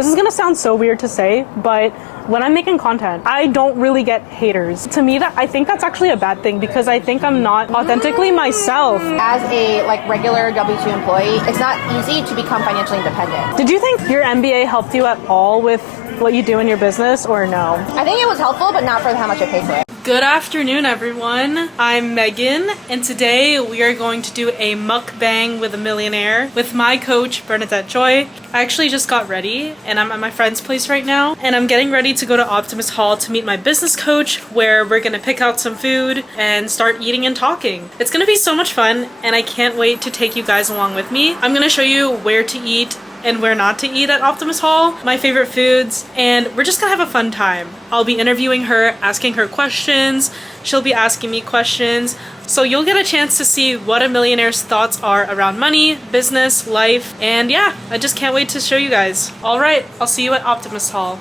This is gonna sound so weird to say, but when I'm making content, I don't really get haters. To me, I think that's actually a bad thing because I think I'm not authentically myself. As a regular W-2 employee, it's not easy to become financially independent. Did you think your MBA helped you at all with what you do in your business or no? I think it was helpful, but not for how much I paid for it. Good afternoon, everyone. I'm Megan, and today we are going to do a mukbang with a millionaire with my coach, Bernadette Joy. I actually just got ready, and I'm at my friend's place right now, and I'm getting ready to go to Optimist Hall to meet my business coach, where we're gonna pick out some food and start eating and talking. It's gonna be so much fun, and I can't wait to take you guys along with me. I'm gonna show you where to eat and where not to eat at Optimist Hall, my favorite foods, and we're just gonna have a fun time. I'll be interviewing her, asking her questions, she'll be asking me questions, so you'll get a chance to see what a millionaire's thoughts are around money, business, life, and yeah, I just can't wait to show you guys. All right, I'll see you at Optimist Hall.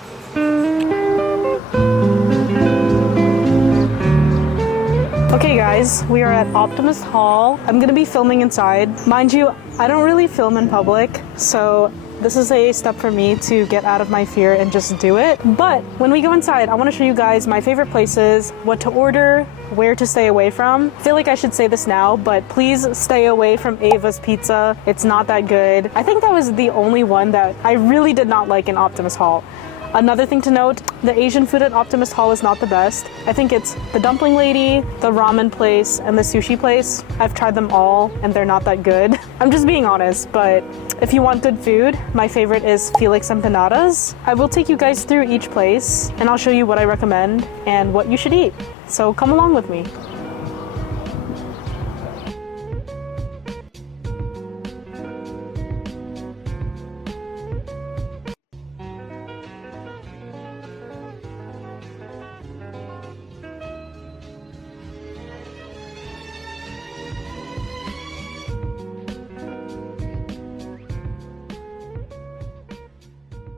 Okay guys, we are at Optimist Hall. I'm gonna be filming inside. Mind you, I don't really film in public, so this is a step for me to get out of my fear and just do it. But when we go inside, I wanna show you guys my favorite places, what to order, where to stay away from. I feel like I should say this now, but please stay away from Ava's Pizza. It's not that good. I think that was the only one that I really did not like in Optimist Hall. Another thing to note, the Asian food at Optimist Hall is not the best. I think it's the dumpling lady, the ramen place, and the sushi place. I've tried them all and they're not that good. I'm just being honest, but if you want good food, my favorite is Felix Empanadas. I will take you guys through each place and I'll show you what I recommend and what you should eat. So come along with me.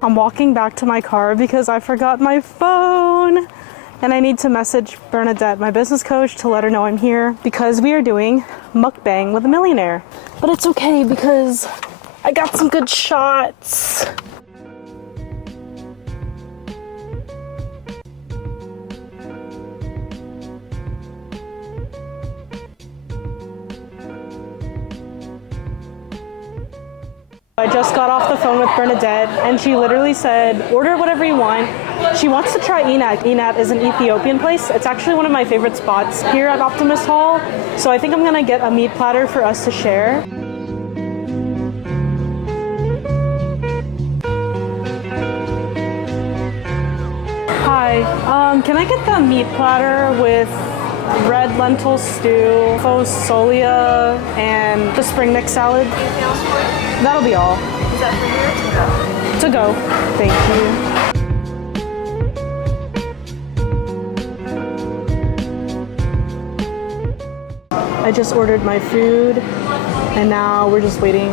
I'm walking back to my car because I forgot my phone and I need to message Bernadette, my business coach, to let her know I'm here because we are doing mukbang with a millionaire. But it's okay because I got some good shots. I just got off the phone with Bernadette and she literally said, order whatever you want. She wants to try Eat. Eat is an Ethiopian place. It's actually one of my favorite spots here at Optimist Hall. So I think I'm gonna get a meat platter for us to share. Hi, can I get the meat platter with red lentil stew, faux solia, and the spring mix salad? Anything else for you? That'll be all. Is that for here or to go? To go. Thank you. I just ordered my food and now we're just waiting,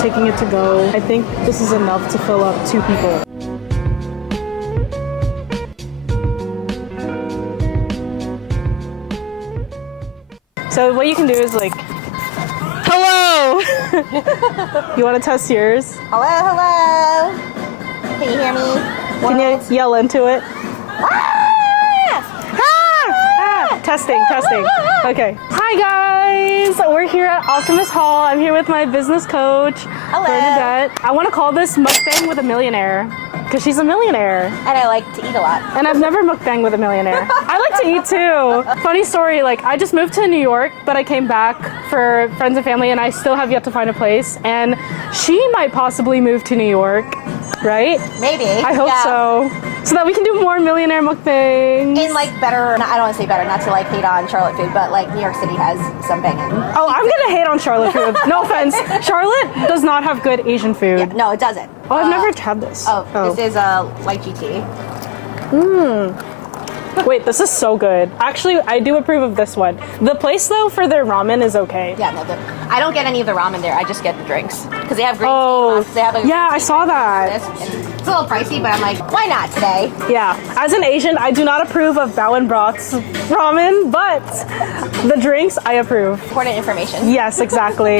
taking it to go. I think this is enough to fill up 2 people. So what you can do is hello! You want to test yours? Hello, hello. Can you hear me? Can you yell into it? Testing. Okay. Hi guys! We're here at Optimist Hall. I'm here with my business coach, Hello. Bernadette. I want to call this mukbang with a millionaire because she's a millionaire. And I like to eat a lot. And I've never mukbanged with a millionaire. I like to eat too. Funny story, I just moved to New York, but I came back for friends and family and I still have yet to find a place. And she might possibly move to New York, right? Maybe. I hope so. So that we can do more millionaire mukbangs. In better, I don't want to say better, not to hate on Charlotte food, but New York City has some banging. Oh, I'm gonna hate on Charlotte food. No offense. Charlotte does not have good Asian food. Yeah, no, it doesn't. Oh, I've never had this. This is light GT. Wait, this is so good. Actually, I do approve of this one. The place though for their ramen is okay. Yeah, no, I don't get any of the ramen there. I just get the drinks because they have green tea. They have I saw that. It's a little pricey, but I'm like, why not today? Yeah. As an Asian, I do not approve of Bao and Broth's ramen, but the drinks I approve. Important information. Yes, exactly.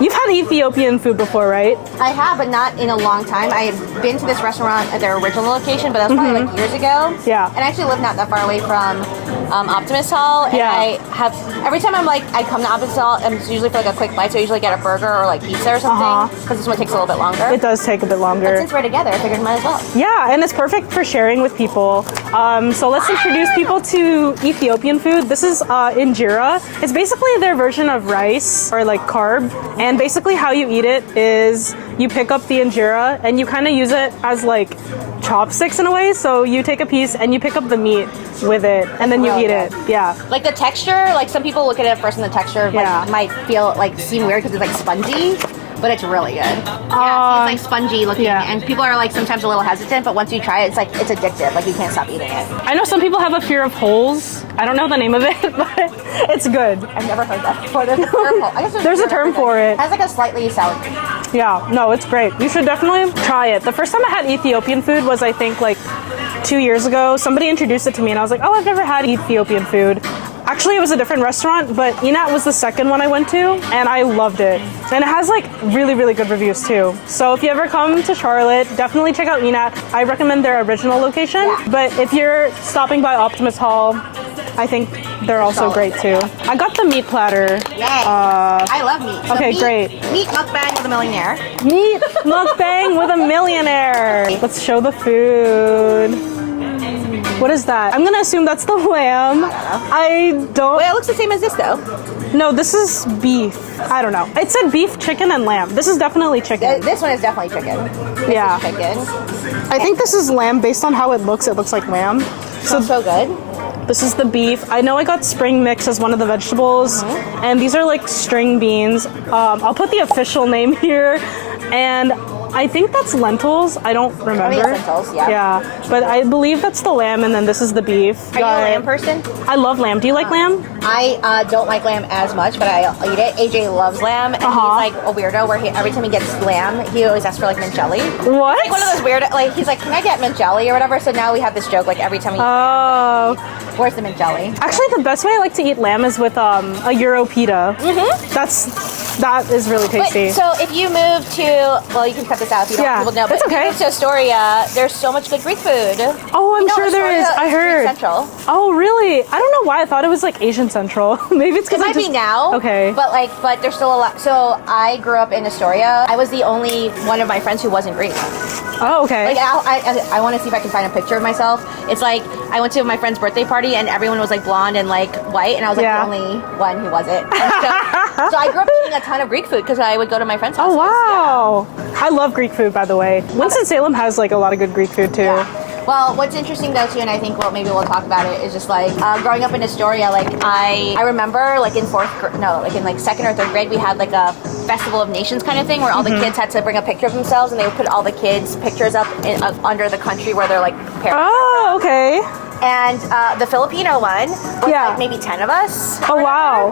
You've had Ethiopian food before, right? I have, but not in a long time. I have been to this restaurant at their original location, but that was probably like years ago. Yeah. And I actually live not that far away from Optimist Hall. And I have, every time I come to Optimist Hall, it's usually for like a quick bite, so I usually get a burger or like pizza or something, because this one takes a little bit longer. It does take a bit longer. But since we're together, I figured might as well. Yeah, and it's perfect for sharing with people. So let's introduce people to Ethiopian food. This is injera. It's basically their version of rice or like carb. And basically how you eat it is you pick up the injera and you kind of use it as like chopsticks in a way. So you take a piece and you pick up the meat with it and then you eat it. Yeah. Like the texture, like some people look at it first and the texture like, might feel like seem weird because it's like spongy. But it's really good. Yeah, it's like spongy looking, and people are like sometimes a little hesitant, but once you try it, it's like it's addictive. Like you can't stop eating it. I know some people have a fear of holes. I don't know the name of it, but it's good. I've never heard that before. There's a term, I guess there's a term for it. It has like a slightly sour taste. Yeah, no, it's great. You should definitely try it. The first time I had Ethiopian food was, I think, like 2 years ago. Somebody introduced it to me, and I was like, oh, I've never had Ethiopian food. Actually, it was a different restaurant, but Enat was the second one I went to, and I loved it. And it has like really, really good reviews too. So if you ever come to Charlotte, definitely check out Enat. I recommend their original location, but if you're stopping by Optimist Hall, I think they're also great too. I got the meat platter. Yay! I love meat. So okay, great. Meat mukbang with a millionaire. Meat mukbang with a millionaire. Let's show the food. What is that? I'm gonna assume that's the lamb. I don't. Wait, it looks the same as this though. No, this is beef. I don't know. It said beef, chicken, and lamb. This is definitely chicken. This one is definitely chicken. Yeah. This is chicken. I think this is lamb based on how it looks. It looks like lamb. So good. This is the beef. I know I got spring mix as one of the vegetables, and these are like string beans. I'll put the official name here, and I think that's lentils. I don't remember. I think it's lentils, yeah. Yeah, but I believe that's the lamb, and then this is the beef. Are you a lamb person? I love lamb. Do you like lamb? I don't like lamb as much, but I eat it. AJ loves lamb, and he's like a weirdo where every time he gets lamb, he always asks for like mint jelly. What? Like one of those weird, like he's like, can I get mint jelly or whatever? So now we have this joke like every time we eat lamb, where's the mint jelly? Actually, the best way I like to eat lamb is with a Euro pita. That is really tasty. But, so if you move to, well, you can cut this out if you don't want people to know, but that's okay. if you move to Astoria, there's so much good Greek food. Oh, I'm sure there is. I heard. Greek Central. Oh, really? I don't know why I thought it was like Asian Central. Maybe it's because it might be now. Okay. But there's still a lot. So I grew up in Astoria. I was the only one of my friends who wasn't Greek. Oh, okay. Like I want to see if I can find a picture of myself. It's like I went to my friend's birthday party and everyone was like blonde and like white, and I was like the only one who wasn't. So I grew up eating a ton of Greek food because I would go to my friend's house. Oh, wow. Yeah. I love Greek food, by the way. Winston-Salem has like a lot of good Greek food too. Yeah. Well, what's interesting though too, and I think maybe we'll talk about it, is just like growing up in Astoria. Like I remember like in second or third grade, we had like a Festival of Nations kind of thing where all the kids had to bring a picture of themselves, and they would put all the kids' pictures up under the country where they're like parents. Oh, okay. And the Filipino one was like maybe 10 of us. Oh, wow.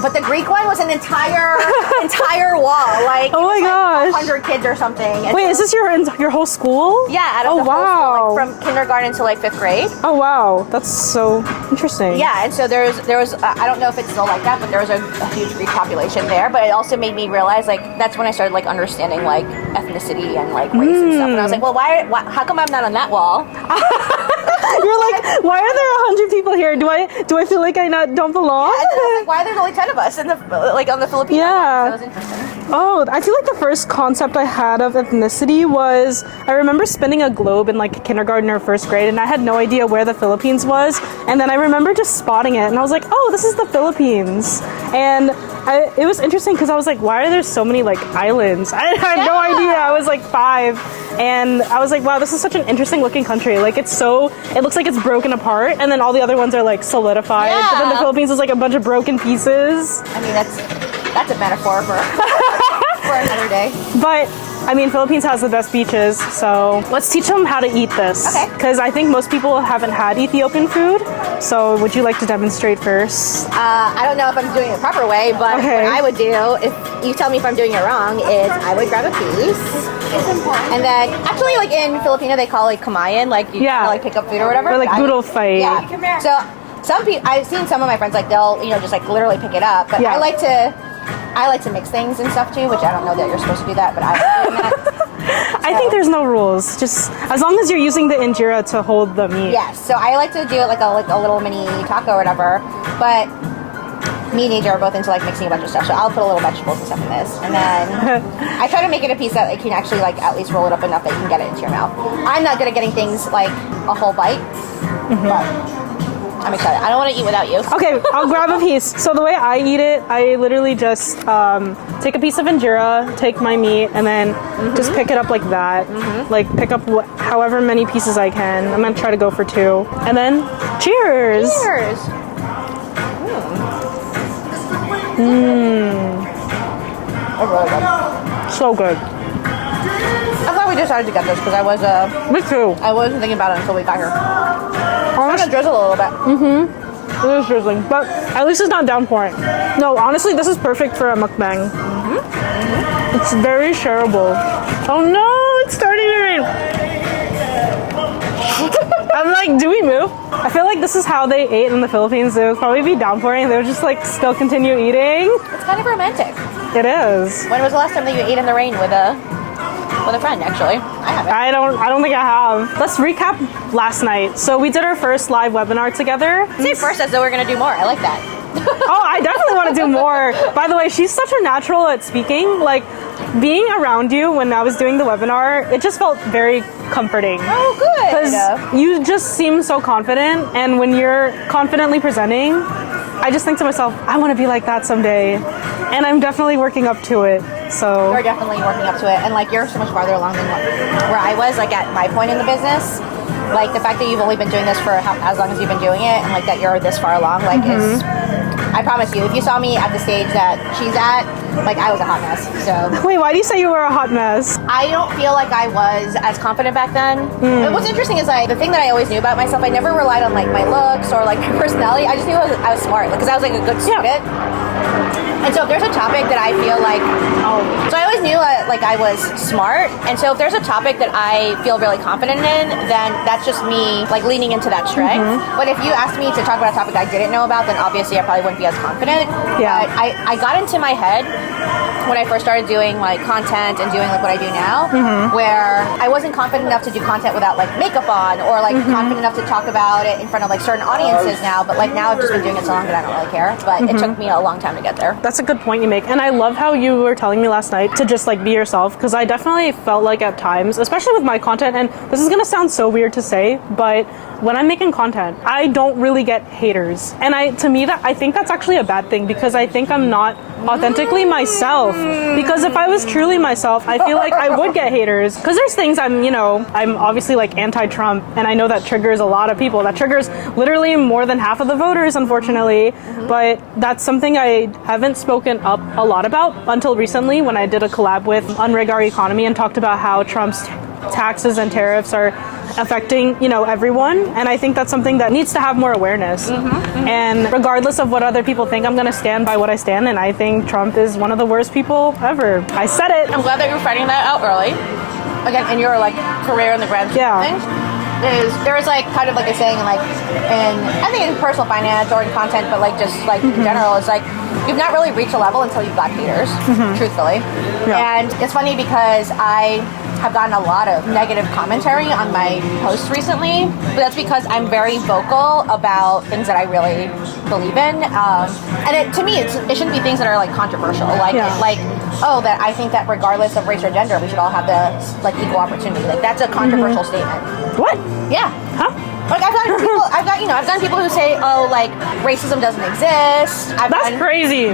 But the Greek one was an entire wall, like oh my gosh, 100 kids or something. Wait, is this your whole school? Yeah, out of the whole school, like from kindergarten to like 5th grade. Oh wow, that's so interesting. Yeah, and so there was I don't know if it's still like that, but there was a huge Greek population there. But it also made me realize like that's when I started like understanding like ethnicity and like race and stuff. And I was like, well, why how come I'm not on that wall? You're like, why are there 100 people here? Do I feel like I don't belong? Yeah, and then I was like, why are there only 10 of us in the on the Philippines? Yeah. That was interesting. Oh, I feel like the first concept I had of ethnicity was I remember spinning a globe in like kindergarten or 1st grade, and I had no idea where the Philippines was. And then I remember just spotting it, and I was like, oh, this is the Philippines. And it was interesting because I was like, why are there so many like islands? I had no idea. I was like 5, and I was like, wow, this is such an interesting looking country. Like it looks like it's broken apart, and then all the other ones are like solidified. Yeah. But then the Philippines is like a bunch of broken pieces. I mean, that's a metaphor for for another day. But I mean, Philippines has the best beaches, so let's teach them how to eat this. Okay. Because I think most people haven't had Ethiopian food. So would you like to demonstrate first? I don't know if I'm doing it the proper way, but Okay. what I would do, if you tell me if I'm doing it wrong, is I would grab a piece. It's important. And then, actually, like in Filipino, they call it kamayan, like you Yeah. like pick up food or whatever. Or like I would- noodle fight. Yeah. So some people, I've seen some of my friends like they'll just like literally pick it up, but Yeah. I like to mix things and stuff too, which I don't know that you're supposed to do that, but I like doing that. I think there's no rules. Just as long as you're using the injera to hold the meat. Yes, so I like to do it like a little mini taco or whatever, but me and AJ are both into like mixing a bunch of stuff, so I'll put a little vegetables and stuff in this, and then I try to make it a piece that it can actually like at least roll it up enough that you can get it into your mouth. I'm not good at getting things like a whole bite, but I'm excited. I don't want to eat without you. Okay, I'll grab a piece. So the way I eat it, I literally just take a piece of injera, take my meat, and then just pick it up like that. Like pick up however many pieces I can. I'm gonna try to go for 2. And then, cheers! Cheers. Oh, really good. So good. I'm glad we decided to get this because I Me too. wasn't thinking about it until we got here. I'm Honest, gonna drizzle a little bit. it is drizzling, but at least it's not downpouring. No, honestly, this is perfect for a mukbang. It's very shareable. Oh no, it's starting to rain. I'm like, do we move? I feel like this is how they ate in the Philippines. It would probably be downpouring. They would just like still continue eating. It's kind of romantic. It is. When was the last time that you ate in the rain with a friend? Actually, I haven't. I don't think I have. Let's recap last night. So we did our first live webinar together. Say first as though we're gonna do more. I like that. Oh, I definitely want to do more. By the way, she's such a natural at speaking. Like being around you when I was doing the webinar, it just felt very comforting. Oh, good. Because you just seem so confident, and when you're confidently presenting, I just think to myself, I want to be like that someday. And I'm definitely working up to it. So You're definitely working up to it, and like you're so much farther along than where I was. Like at my point in the business, like the fact that you've only been doing this for as long as you've been doing it, and like that you're this far along, like is. I promise you, if you saw me at the stage that she's at, like I was a hot mess. So wait, why do you say you were a hot mess? I don't feel like I was as confident back then. But what's interesting is like the thing that I always knew about myself, I never relied on like my looks or like my personality. I just knew I was smart because I was like a good student. And so if there's a topic that I feel like, so I always knew like I was smart. And so if there's a topic that I feel really confident in, then that's just me like leaning into that strength. But if you asked me to talk about a topic I didn't know about, then obviously I probably wouldn't be as confident. Yeah. But I got into my head when I first started doing like content and doing like what I do now, where I wasn't confident enough to do content without like makeup on, or like confident enough to talk about it in front of like certain audiences now. But like now I've just been doing it so long that I don't really care. But it took me a long time to get there. That's a good point you make. And I love how you were telling me last night to just like be yourself, because I definitely felt like at times, especially with my content, and this is gonna sound so weird to say, but when I'm making content, I don't really get haters. And I think that's actually a bad thing, because I think I'm not authentically myself. Because if I was truly myself, I feel like I would get haters. Because there's things I'm obviously like anti-Trump, and I know that triggers a lot of people. That triggers literally more than half of the voters, unfortunately. But that's something I haven't spoken up a lot about until recently, when I did a collab with Unrig Our Economy and talked about how Trump's taxes and tariffs are affecting everyone, and I think that's something that needs to have more awareness. And regardless of what other people think, I'm going to stand by what I stand, and I think Trump is one of the worst people ever. I said it. I'm glad that you're finding that out early. Again, in your like career in the grand scheme of things. There is like kind of like a saying like I think in personal finance or in content, but like just like in general, it's like you've not really reached a level until you've got haters, truthfully. Yeah. And it's funny because I have gotten a lot of negative commentary on my posts recently, but that's because I'm very vocal about things that I really believe in. And to me, it shouldn't be things that are like controversial, like that I think that regardless of race or gender, we should all have the like equal opportunity. Like that's a controversial statement. What? Yeah. Huh? Like I've gotten people who say, oh, like racism doesn't exist. That's crazy.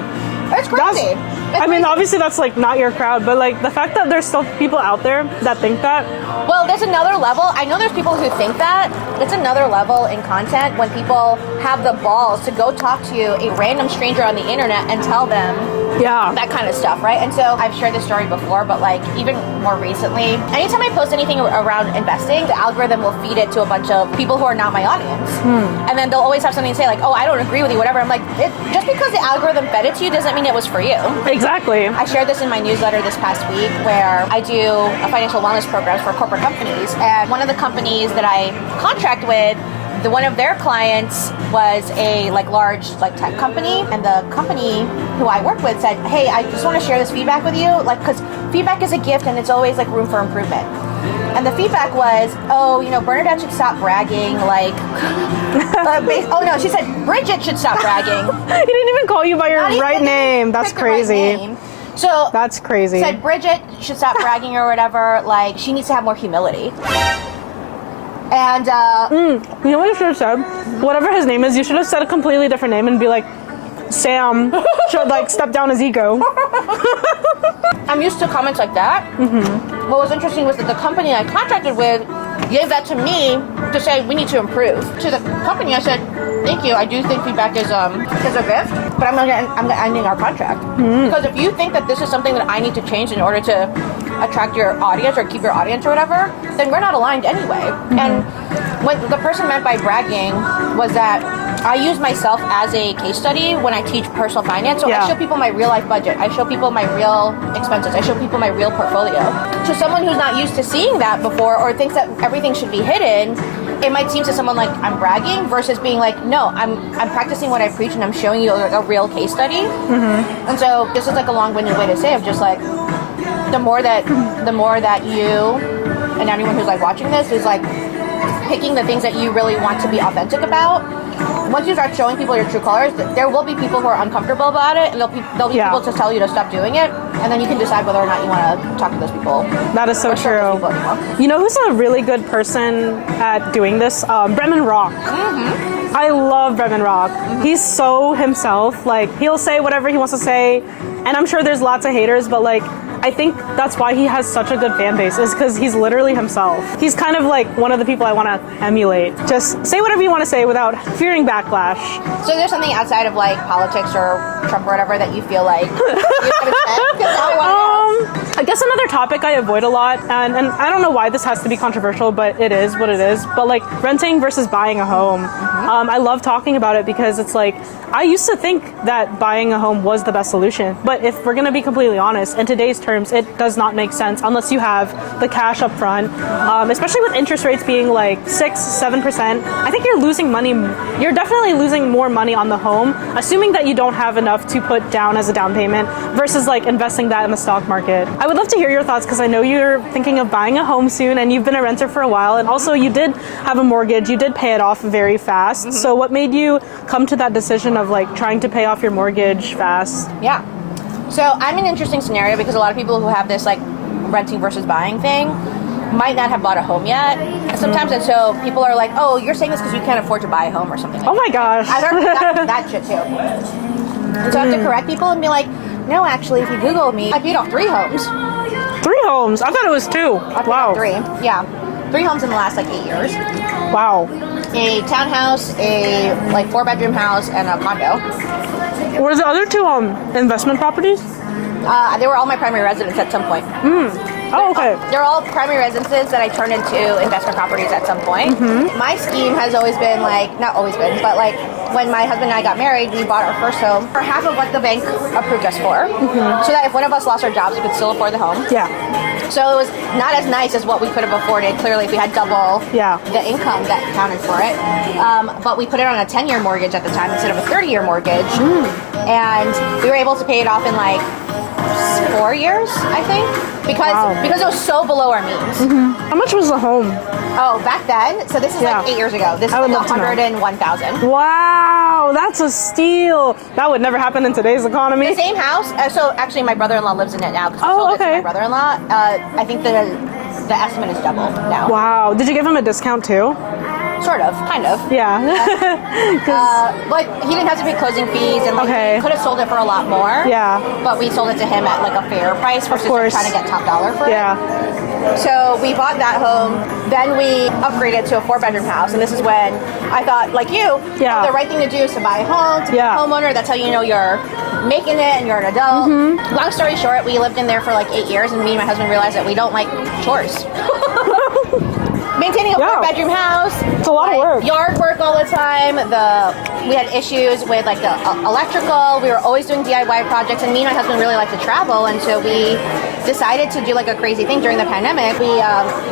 It's crazy. I mean, obviously that's like not your crowd, but like the fact that there's still people out there that think that. Well, there's another level. I know there's people who think that. It's another level in content when people have the balls to go talk to a random stranger on the internet and tell them that kind of stuff, right? And so I've shared this story before, but like even more recently. Anytime I post anything around investing, the algorithm will feed it to a bunch of people who are not my audience. And then they'll always have something to say like, oh, I don't agree with you, whatever. I'm like, just because the algorithm fed it to you doesn't mean it was for you. Exactly. I shared this in my newsletter this past week where I do a financial wellness programs for corporate companies. And one of the companies that I contract with, one of their clients was a large tech company, and the company who I work with said, hey, I just want to share this feedback with you, because feedback is a gift and it's always room for improvement. And the feedback was, oh, Bernadette should stop bragging, oh no, she said Bridget should stop bragging. He didn't even call you by your right name. That's crazy. Right name. So that's crazy. Said Bridget should stop bragging or whatever, she needs to have more humility. And you know what you should have said? Whatever his name is, you should have said a completely different name and be like, Sam should step down his ego. I'm used to comments like that. What was interesting was that the company I contracted with gave that to me to say we need to improve. To the company, I said, thank you. I do think feedback is a gift, but I'm ending our contract because if you think that this is something that I need to change in order to attract your audience or keep your audience or whatever, then we're not aligned anyway. And what the person meant by bragging was that I use myself as a case study when I teach personal finance. So I show people my real life budget. I show people my real expenses. I show people my real portfolio. To someone who's not used to seeing that before or thinks that everything should be hidden, it might seem to someone like I'm bragging versus being like, no, I'm practicing what I preach and I'm showing you a real case study. And so this is a long-winded way to say of just the more that you and anyone who's watching this is picking the things that you really want to be authentic about. Once you start showing people your true colors, there will be people who are uncomfortable about it, and there'll be people to tell you to stop doing it, and then you can decide whether or not you want to talk to those people. That is so true. You know who's a really good person at doing this? Bremen Rock. I love Bremen Rock. He's so himself. He'll say whatever he wants to say, and I'm sure there's lots of haters, but I think that's why he has such a good fan base, is because he's literally himself. He's kind of one of the people I want to emulate. Just say whatever you want to say without fearing backlash. So there's something outside of politics or Trump or whatever that you feel you haven't said? 'Cause now I want to know. I guess another topic I avoid a lot, and I don't know why this has to be controversial, but it is what it is, but renting versus buying a home. I love talking about it because it's I used to think that buying a home was the best solution, but if we're going to be completely honest, in today's terms, it does not make sense unless you have the cash up front, especially with interest rates being 6-7%. I think you're losing money. You're definitely losing more money on the home, assuming that you don't have enough to put down as a down payment versus investing that in the stock market. I would love to hear your thoughts because I know you're thinking of buying a home soon and you've been a renter for a while, and also you did have a mortgage. You did pay it off very fast. So what made you come to that decision of trying to pay off your mortgage fast? Yeah. So I'm in an interesting scenario because a lot of people who have this renting versus buying thing might not have bought a home yet. Sometimes, and so people are like, oh, you're saying this because you can't afford to buy a home or something like Oh my gosh. I've heard that shit too. And so I have to correct people and be like, no, actually, if you Google me, I paid off 3 homes. 3 homes? I thought it was 2. Wow. 3. Yeah. 3 homes in the last 8 years. Wow. A townhouse, a 4-bedroom house, and a condo. Were the other 2 investment properties? They were all my primary residence at some point. Oh, okay. They're all primary residences that I turned into investment properties at some point. My scheme has always been not always been, but when my husband and I got married, we bought our first home for half of what the bank approved us for, so that if one of us lost our jobs, we could still afford the home. Yeah. So it was not as nice as what we could have afforded. Clearly, if we had double the income that counted for it. But we put it on a 10-year mortgage at the time instead of a 30-year mortgage. And we were able to pay it off in 4 years, I think, because it was so below our means. How much was the home? Oh, back then? So this is 8 years ago. This is $101,000. Wow, that's a steal. That would never happen in today's economy. The same house. So actually, my brother-in-law lives in it now. Oh, okay. It to my brother-in-law. I think the estimate is double now. Wow. Did you give him a discount too? Sort of, kind of. Yeah. He didn't have to pay closing fees, and he could have sold it for a lot more. Yeah. But we sold it to him at a fair price versus trying to get top dollar for it. Yeah. So we bought that home. Then we upgraded to a 4-bedroom house. And this is when I thought, like you, Yeah. the right thing to do is to buy a home, to be a Yeah. homeowner. That's how you know you're making it and you're an adult. Long story short, we lived in there for like 8 years, and me and my husband realized that we don't like chores. Maintaining a Yeah. 4-bedroom house. It's a lot of work. Yard work all the time. We had issues with like the electrical. We were always doing DIY projects, and me and my husband really like to travel, and so we decided to do like a crazy thing during the pandemic. We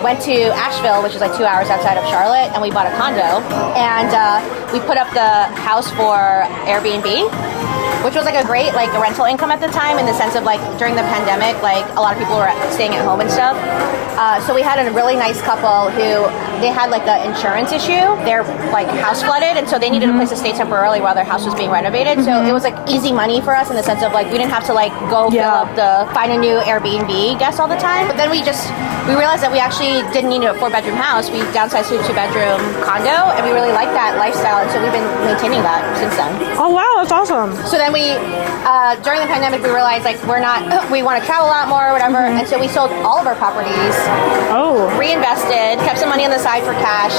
went to Asheville, which is like 2 hours outside of Charlotte, and we bought a condo, and we put up the house for Airbnb, which was like a great like a rental income at the time, in the sense of like during the pandemic, like a lot of people were staying at home and stuff. So we had a really nice couple who they had like an insurance issue. Their like house flooded, and so they needed a place to stay temporarily while their house was being renovated. So it was like easy money for us in the sense of like we didn't have to like go fill up find a new Airbnb guest all the time. But then we realized that we actually didn't need a 4-bedroom house. We downsized to a 2-bedroom condo, and we really liked that lifestyle, and so we've been maintaining that since then. Oh wow, that's awesome. So then we, during the pandemic, we realized like we want to travel a lot more or whatever, and so we sold all of our properties, reinvested, kept some money on the side for cash,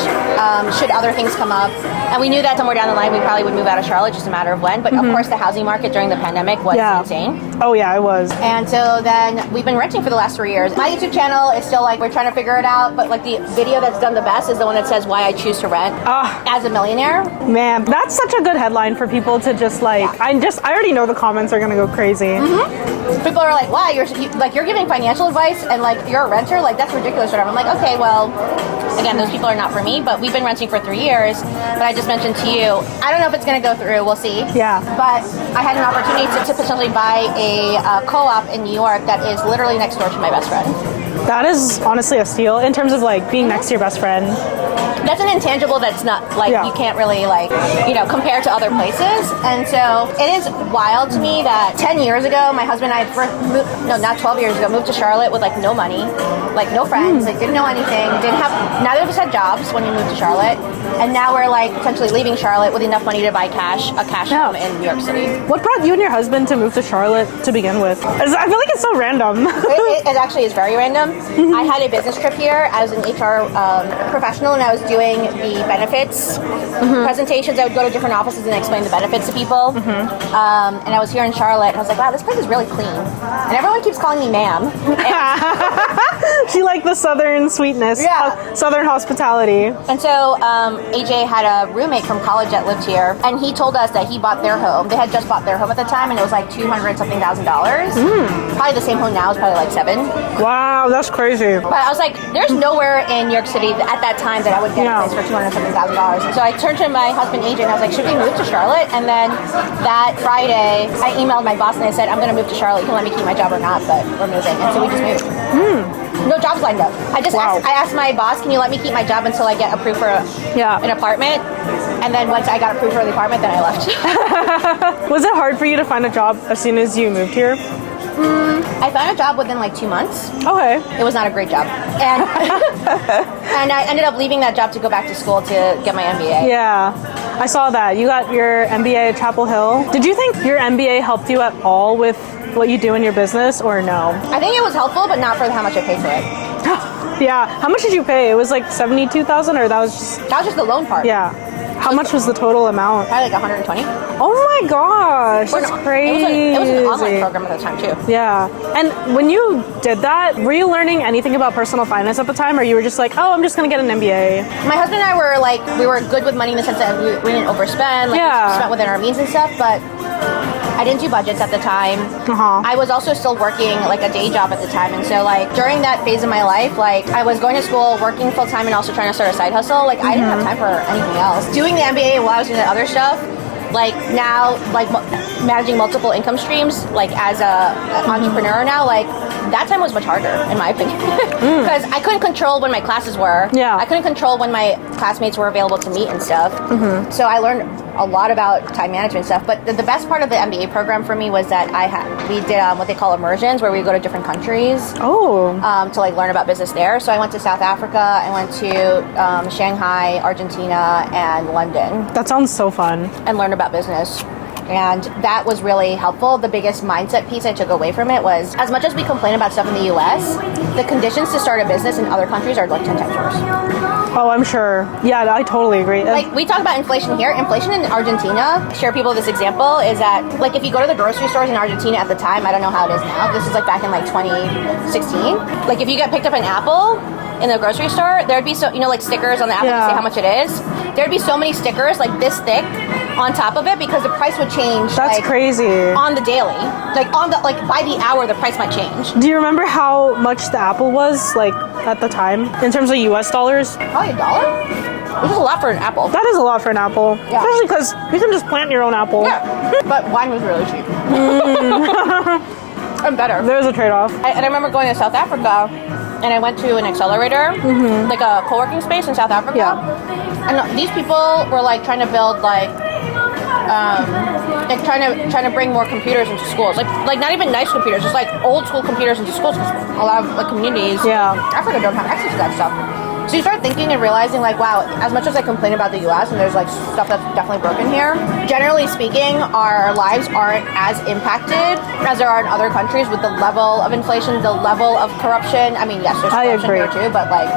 should other things come up. And we knew that somewhere down the line we probably would move out of Charlotte, just a matter of when. But of course, the housing market during the pandemic was insane. Oh yeah, it was. And so then we've been renting for the last 3 years. My YouTube channel is still like we're trying to figure it out, but like the video that's done the best is the one that says why I choose to rent as a millionaire. Man, that's such a good headline for people to just like. I already know the comments are gonna go crazy. People are like, "Why you're giving financial advice and like you're a renter? Like that's ridiculous." Whatever. I'm like, okay, well, again, those people are not for me. But we've been renting for 3 years. But I just mentioned to you, I don't know if it's gonna go through. We'll see. Yeah. But I had an opportunity to potentially buy a co-op in New York that is literally next door to my best friend. That is honestly a steal in terms of like being next to your best friend. That's an intangible that's not like you can't really like compare to other places. And so it is wild to me that 10 years ago my husband and I not 12 years ago moved to Charlotte with like no money, like no friends, like didn't know anything, neither of us had jobs when we moved to Charlotte, and now we're like potentially leaving Charlotte with enough money to buy a cash home in New York City. What brought you and your husband to move to Charlotte to begin with? I feel like it's so random. It actually is very random. I had a business trip here as an HR professional, and I was doing the benefits presentations. I would go to different offices and explain the benefits to people. And I was here in Charlotte, and I was like, wow, this place is really clean. And everyone keeps calling me ma'am. She liked the southern sweetness, southern hospitality. And so AJ had a roommate from college that lived here, and he told us that he bought their home. They had just bought their home at the time, and it was like $200-something thousand. Probably the same home now is probably like $7,000. Wow, that's crazy. But I was like, there's nowhere in New York City at that time that I would get a place for $200-something thousand. And so I turned to my husband AJ and I was like, should we move to Charlotte? And then that Friday, I emailed my boss and I said, I'm going to move to Charlotte. You can let me keep my job or not, but we're moving. And so we just moved. No jobs lined up. I asked my boss, can you let me keep my job until I get approved for an apartment? And then once I got approved for the apartment, then I left. Was it hard for you to find a job as soon as you moved here? I found a job within like 2 months. Okay. It was not a great job. And and I ended up leaving that job to go back to school to get my MBA. Yeah. I saw that. You got your MBA at Chapel Hill. Did you think your MBA helped you at all with what you do in your business, or no? I think it was helpful, but not for how much I paid for it. Yeah. How much did you pay? It was like $72,000, or that was just the loan part. Yeah. How much was the total amount? Probably like $120. Oh my gosh, that's crazy. It was an online program at the time too. Yeah. And when you did that, were you learning anything about personal finance at the time, or you were just like, oh, I'm just gonna get an MBA? My husband and I were like, we were good with money in the sense that we didn't overspend, like we spent within our means and stuff, but I didn't do budgets at the time. I was also still working like a day job at the time, and so like during that phase of my life, like I was going to school, working full time, and also trying to start a side hustle. Like I didn't have time for anything else. Doing the MBA while I was doing the other stuff, like now, like managing multiple income streams, like as a entrepreneur now, like that time was much harder in my opinion because I couldn't control when my classes were. I couldn't control when my classmates were available to meet and stuff. So I learned a lot about time management stuff. But the best part of the MBA program for me was that we did what they call immersions, where we go to different countries. To like learn about business there. So I went to South Africa, I went to Shanghai, Argentina, and London. That sounds so fun. And learned about business. And that was really helpful. The biggest mindset piece I took away from it was, as much as we complain about stuff in the US, the conditions to start a business in other countries are like 10 times worse. Oh, I'm sure. Yeah, I totally agree. Like, we talk about inflation here. Inflation in Argentina, share people this example, is that, like, if you go to the grocery stores in Argentina at the time, I don't know how it is now, this is like back in like 2016, like if you get picked up an apple in the grocery store, there'd be so, you know, like stickers on the apple to say how much it is. There'd be so many stickers like this thick on top of it because the price would change. That's like, crazy. On the daily, like by the hour, the price might change. Do you remember how much the apple was like at the time in terms of US dollars? Probably $1. Which is a lot for an apple. That is a lot for an apple. Yeah. Especially because you can just plant your own apple. Yeah. But wine was really cheap. And better. There's a trade-off. And I remember going to South Africa, and I went to an accelerator, like a co-working space in South Africa. Yeah. And these people were like trying to build like trying to bring more computers into schools. Like not even nice computers, just like old school computers into schools. Because a lot of like communities in Africa don't have access to that stuff. So you start thinking and realizing, like, wow, as much as I complain about the US and there's like stuff that's definitely broken here, generally speaking, our lives aren't as impacted as there are in other countries with the level of inflation, the level of corruption. I mean, yes, there's corruption here too, but like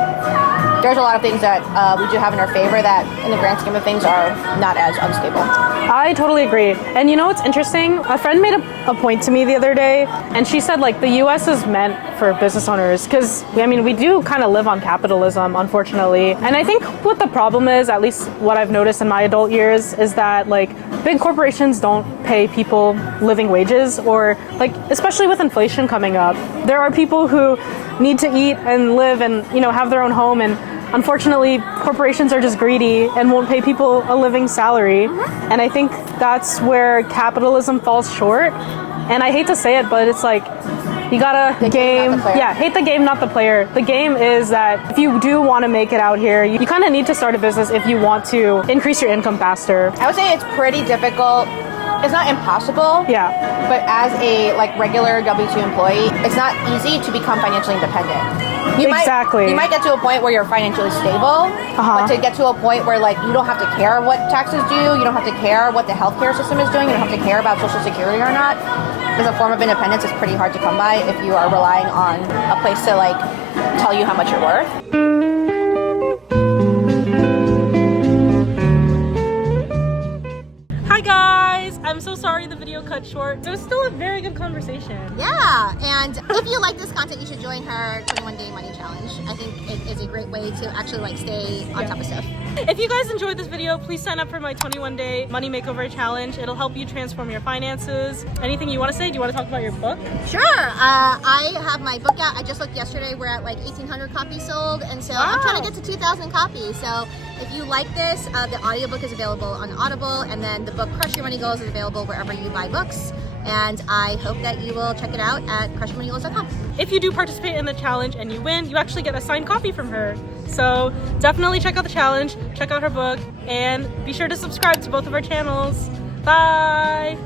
there's a lot of things that we do have in our favor that in the grand scheme of things are not as unstable. I totally agree. And you know what's interesting? A friend made a point to me the other day, and she said like the US is meant for business owners because, I mean, we do kind of live on capitalism, unfortunately. And I think what the problem is, at least what I've noticed in my adult years, is that like big corporations don't pay people living wages, or like, especially with inflation coming up, there are people who need to eat and live and, you know, have their own home, and unfortunately corporations are just greedy and won't pay people a living salary. And I think that's where capitalism falls short. And I hate to say it, but it's like, you gotta hate the game, not the player. The game is that if you do want to make it out here, you kind of need to start a business if you want to increase your income faster. I would say it's pretty difficult. It's not impossible. Yeah. But as a like regular W-2 employee, it's not easy to become financially independent. You might get to a point where you're financially stable, but to get to a point where like you don't have to care what taxes do, you don't have to care what the healthcare system is doing, you don't have to care about Social Security or not. Because a form of independence is pretty hard to come by if you are relying on a place to like tell you how much you're worth. Hi guys! I'm so sorry the video cut short. It was still a very good conversation. Yeah, and if you like this content, you should join her 21-day money challenge. I think it is a great way to actually like stay on top of stuff. If you guys enjoyed this video, please sign up for my 21-day money makeover challenge. It'll help you transform your finances. Anything you want to say? Do you want to talk about your book? Sure. I have my book out. I just looked yesterday. We're at like 1,800 copies sold, and so I'm trying to get to 2,000 copies. So if you like this, the audiobook is available on Audible, and then the book Crush Your Money Goals is available wherever you buy books. And I hope that you will check it out at crushyourmoneygoals.com. If you do participate in the challenge and you win, you actually get a signed copy from her. So definitely check out the challenge, check out her book, and be sure to subscribe to both of our channels. Bye!